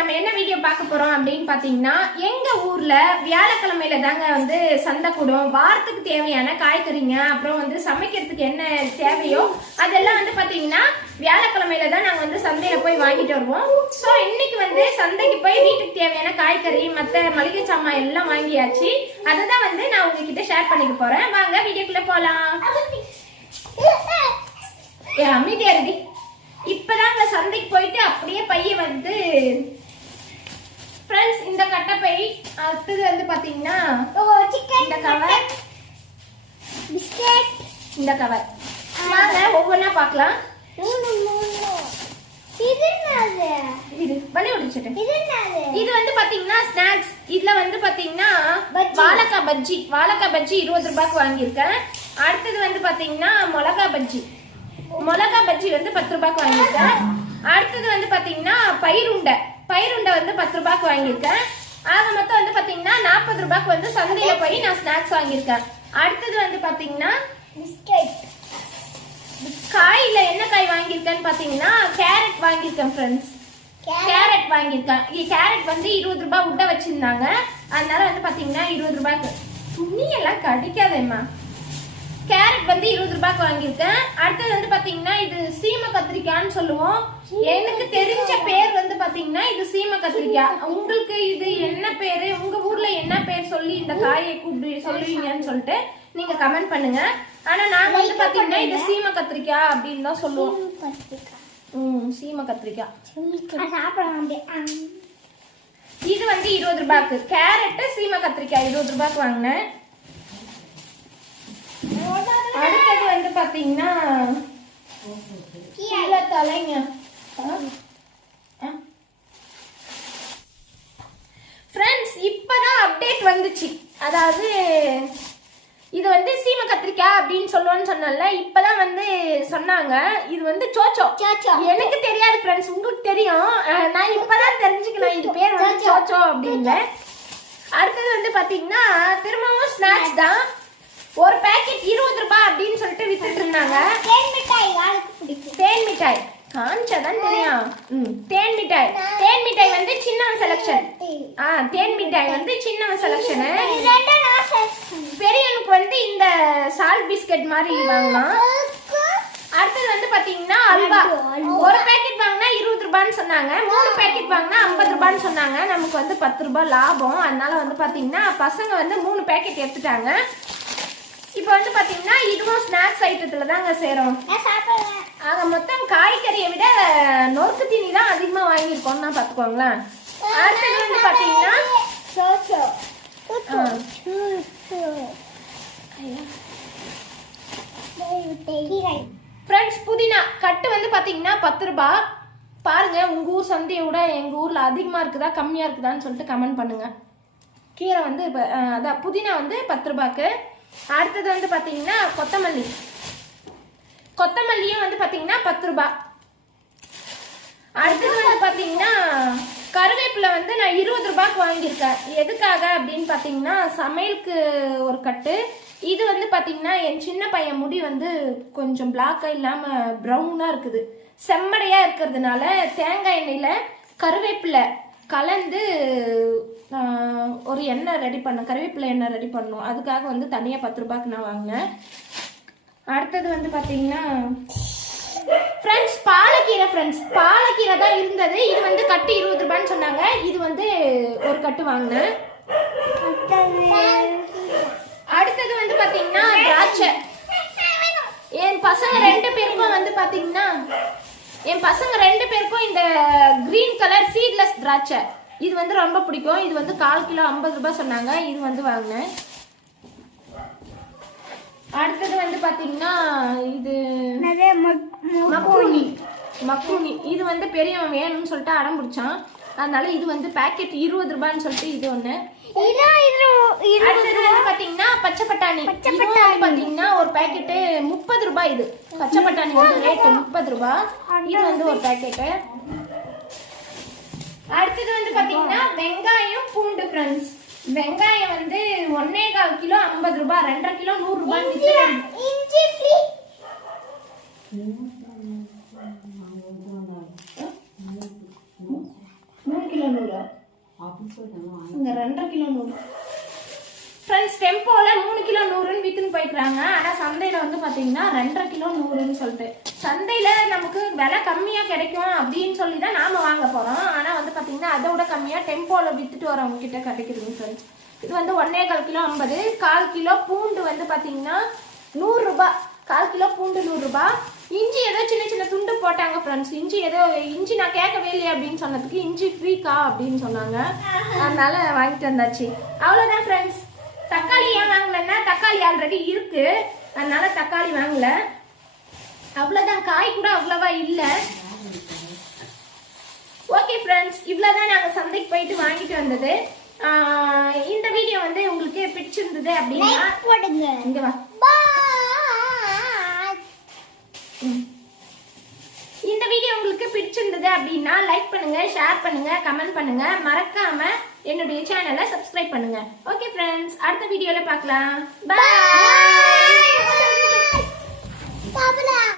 நம்ம என்ன வீடியோ பார்க்க போறோம் அப்படின்னு பாத்தீங்கன்னா எங்க ஊர்ல வியாழக்கிழமையில தாங்க வந்து சந்தை கூடும். வாரத்துக்கு தேவையான காய்கறிங்க அப்புறம் வந்து சமைக்கிறதுக்கு என்ன தேவையோ அதெல்லாம் வந்து பாத்தீங்கன்னா வியாழக்கிழமையில தான் நாங்க வந்து சந்தையில போய் வாங்கிட்டு வருவோம். ஸோ இன்னைக்கு வந்து சந்தைக்கு போய் வீட்டுக்கு தேவையான காய்கறி மத்த மளிகை சாமான் எல்லாம் வாங்கியாச்சு. அதை தான் வந்து நான் உங்ககிட்ட ஷேர் பண்ணிக்க போறேன். வாங்க வீடியோக்குள்ள போலாம். அமைதியா இருக்கு இப்பதாங்க சந்தைக்கு போயிட்டு அப்படியே பையன் வந்து ஃப்ரெண்ட்ஸ் இந்த கட்டப்பை அடுத்தது வந்து பாத்தீங்கன்னா இந்த கவர் பிஸ்கெட் இந்த கவர் வாங்க ஒவ்வொன்றா பார்க்கலாம். மூணு மூணு இது என்னது? இது வந்து பாத்தீங்கன்னா ஸ்நாக்ஸ் இதுல வந்து பாத்தீங்கன்னா. வாழைக்காய் பஜ்ஜி. வாழைக்காய் பஜ்ஜி இருபது ரூபாய்க்கு வாங்கியிருக்கேன். அடுத்தது வந்து பாத்தீங்கன்னா மிளகா பஜ்ஜி. மிளகா பஜ்ஜி வந்து பத்து ரூபாய்க்கு வாங்கியிருக்கேன். அடுத்தது வந்து பாத்தீங்கன்னா பயிருண்டை பயிருண்டை வந்து பத்து ரூபாய்க்கு வாங்கியிருக்கேன். ஆக மொத்தம் வந்து பாத்தீங்கன்னா நாற்பது ரூபாய்க்கு வந்து சந்தையில போய் நான் ஸ்நாக்ஸ் வாங்கியிருக்கேன். அடுத்தது வந்து பாத்தீங்கன்னா பிஸ்கெட் காயில என்ன காய் வாங்கியிருக்கேன்னு பாத்தீங்கன்னா கேரட் வாங்கியிருக்கேன் ஃப்ரெண்ட்ஸ் கேரட். வாங்கியிருக்கேன். கேரட் வந்து இருபது ரூபாய் உட்ட வச்சிருந்தாங்க. அதனால வந்து பாத்தீங்கன்னா இருபது ரூபாய்க்கு. துணியெல்லாம் கடிக்காதேம்மா. கேரட் வந்து இருபது ரூபாய்க்கு வாங்கியிருக்கேன். அடுத்தது வந்து பாத்தீங்கன்னா இது சீம கத்திரிக்காய்ன்னு சொல்லுவோம். எனக்கு தெரிஞ்ச பேர் வந்து பாத்தீங்கன்னா இது சீம கத்திரிக்காய். உங்களுக்கு இது என்ன பேரு? உங்க ஊர்ல என்ன பேர் சொல்லி இந்த காயை கூப்பிடு சொல்லுவீங்கன்னு சொல்லிட்டு நீங்க கமெண்ட் பண்ணுங்க. ஆனா நாங்க வந்து பாத்தீங்கன்னா இது சீம கத்திரிக்காய் அப்படின்னு தான் சொல்லுவோம். ம் சீம கத்திரிக்காய். இது வந்து இருபது ரூபாய்க்கு. கேரட் சீம கத்திரிக்காய் இருபது ரூபாய்க்கு வாங்கினேன். கீழே தலைங்க. ஃப்ரெண்ட்ஸ் இப்பதான் அப்டேட் வந்துச்சு. அதாவது இது வந்து சீம கத்திரிக்காய் அப்படின்னு சொல்லுவோன்னு சொன்னல இப்பதான் வந்து சொன்னாங்க. இது வந்து சோச்சோ. சோச்சோ. எனக்கு தெரியாது ஃப்ரெண்ட்ஸ் உங்களுக்கு தெரியும். நான் இப்பதான் தெரிஞ்சுக்கிறேன் இது பேர் வந்து சோச்சோ. சோச்சோ அப்படின்னு அடுத்தது வந்து பாத்தீங்கன்னா திரும்பவும் ஸ்நாக்ஸ் தான். ஒரு பாக்கெட் இருபது ரூபாய் அப்படின்னு சொல்லிட்டு வித்துட்டு இருந்தாங்க. தேன் மிட்டாய் யாருக்கு பிடிக்கும்? தேன் மிட்டாய். காமிச்சாதான் தெரியும். தேன் மிட்டாய். தேன் மிட்டாய் வந்து சின்னவன் செலக்ஷன் ஆ தேன் மிட்டாய் வந்து சின்னவன் செலக்ஷனு. பெரியவனுக்கு வந்து இந்த சால்ட் பிஸ்கட் மாதிரி வாங்கலாம். அடுத்தது வந்து பாத்தீங்கன்னா அல்வா. ஒரு பாக்கெட் வாங்கினா இருபது ரூபான்னு சொன்னாங்க. மூணு பாக்கெட் வாங்கினா ஐம்பது ரூபான்னு சொன்னாங்க. நமக்கு வந்து பத்து ரூபாய் லாபம். அதனால வந்து பாத்தீங்கன்னா பசங்க வந்து மூணு பாக்கெட் எடுத்துட்டாங்க. இப்போ வந்து பாத்தீங்கன்னா இதுவும் ஸ்நாக்ஸ் ஐட்டத்துல தாங்க சேரும். ஆக மொத்தம் காய்கறியை விட நொறுக்கு தீனி தான் அதிகமா வாங்கியிருக்கோம்னா பாத்துக்கோங்களேன் அடுத்தது வந்து. கீரை ஃப்ரெண்ட்ஸ் புதினா கட்டு வந்து பாத்தீங்கன்னா பத்து ரூபாய் பாருங்க உங்க ஊர் சந்தையை விட எங்க ஊர்ல அதிகமா இருக்குதா கம்மியா இருக்குதான்னு சொல்லிட்டு கமெண்ட் பண்ணுங்க. கீரை வந்து இப்போ அதான் புதினா வந்து பத்து ரூபாய்க்கு. அடுத்தது வந்து பார்த்தீங்கன்னா கொத்தமல்லி. கொத்தமல்லியும் வந்து பார்த்தீங்கன்னா பத்து ரூபாய் அடுத்தது வந்து பார்த்தீங்கன்னா கருவேப்பிலை வந்து நான் இருபது ரூபாய்க்கு வாங்கியிருக்கேன். எதுக்காக அப்படின்னு பார்த்தீங்கன்னா சமையலுக்கு ஒரு கட்டு. இது வந்து பார்த்தீங்கன்னா என் சின்ன பையன் முடி வந்து கொஞ்சம் பிளாக்காக இல்லாமல் ப்ரௌனாக இருக்குது. செம்மடையாக இருக்கிறதுனால தேங்காய் எண்ணெயில் கருவேப்பிலை கலந்து ஒரு எண்ணெய் ரெடி பண்ணோம் கருவேப்பிலை எண்ணெய் ரெடி பண்ணோம் அதுக்காக வந்து தனியாக பத்து ரூபாய்க்கு நான் வாங்கினேன். அடுத்தது வந்து பார்த்தீங்கன்னா ஃப்ரெண்ட்ஸ் பாலக்கீரை ஃப்ரெண்ட்ஸ் பாலக்கீரை தான் இருந்தது. இது வந்து கட்டு இருபது ரூபான்னு சொன்னாங்க. இது வந்து ஒரு கட்டு வாங்கினேன். அடுத்தது வந்து பார்த்தீங்கன்னா திராட்சை. என் பசங்க ரெண்டு பேருக்கும் வந்து பார்த்தீங்கன்னா என் பசங்க ரெண்டு பேருக்கும் இந்த கிரீன் கலர் சீட்லெஸ் திராட்சை. இது வந்து ரொம்ப பிடிக்கும். இது வந்து கால் கிலோ ஐம்பது ரூபாய் சொன்னாங்க. இது வந்து வாங்கினேன். அடுத்தது வந்து பாத்தீங்கன்னா இது நிறைய மக்ரூனி மக்ரூனி இது வந்து பெரியவன் வேணும்னு சொல்லிட்டு அடம் பிடிச்சான். அதனால இது வந்து பாக்கெட் இருபது ரூபான்னு சொல்லிட்டு இது வந்து பாத்தீங்கன்னா பச்சை பட்டாணி. பாத்தீங்கன்னா ஒரு பாக்கெட்டு முப்பது ரூபாய் இது. பச்சை பட்டாணி வந்து ரேட் முப்பது ரூபாய் இது வந்து ஒரு பாக்கெட்டு அடுத்தது வந்து பாத்தீங்கன்னா வெங்காயம் பூண்டு ஃப்ரெண்ட்ஸ் வெங்காயம் வந்து ஒன்னே கால் கிலோ ஐம்பது ரூபாய் ரெண்டரை கிலோ நூறு ரூபாய் இஞ்சி கிலோ நூறு. அப்படி போயிட்டாங்க இங்க ரெண்டரை கிலோ நூறு. ஃப்ரெண்ட்ஸ் டெம்போல மூணு கிலோ நூறுன்னு வித்துன்னு போய்க்கிறாங்க ஆனா சந்தையில வந்து பாத்தீங்கன்னா ரெண்டரை கிலோ நூறுன்னு சொல்லிட்டு. சந்தையில நமக்கு விலை கம்மியா கிடைக்கும் அப்படின்னு சொல்லி தான் நாம வாங்க போறோம். ஆனா வந்து பாத்தீங்கன்னா அதை விட கம்மியா டெம்போல வித்துட்டு வரவங்க கிட்ட கிடைக்குதுங்க ஃப்ரெண்ட்ஸ் இது வந்து ஒன்னே கால் கிலோ ஐம்பது. கால் கிலோ பூண்டு வந்து பாத்தீங்கன்னா நூறு ரூபாய். கால் கிலோ பூண்டு நூறு ரூபாய். இஞ்சி ஏதோ சின்ன சின்ன துண்டு போட்டாங்க ஃப்ரெண்ட்ஸ் இஞ்சி ஏதோ இஞ்சி நான் கேட்கவே இல்லையே அப்படின்னு சொன்னதுக்கு இஞ்சி ஃப்ரீக்கா அப்படின்னு சொன்னாங்க. அதனால வாங்கிட்டு வந்தாச்சு. அவ்வளோதான் ஃப்ரெண்ட்ஸ் தக்காளி ஏன் வாங்கலைன்னா தக்காளி ஆல்ரெடி இருக்கு. அதனால தக்காளி வாங்கல. அவ்வளோதான் காய் கூட அவ்வளவா இல்லை. ஓகே ஃப்ரெண்ட்ஸ் இவ்வளோதான் நாங்கள் சந்தைக்கு போயிட்டு வாங்கிட்டு வந்தது. இந்த வீடியோ வந்து உங்களுக்கு பிடிச்சிருந்தது அப்படின்னா போடுங்க. இங்க வா பாய் ம். இந்த வீடியோ உங்களுக்கு பிடிச்சிருந்தது அப்படின்னா லைக் பண்ணுங்க ஷேர் பண்ணுங்க கமெண்ட் பண்ணுங்க. மறக்காம என்னுடைய சேனலை சப்ஸ்கிரைப் பண்ணுங்க. ஓகே ஃப்ரெண்ட்ஸ் அடுத்த வீடியோல பார்க்கலாம். பாய் பாய்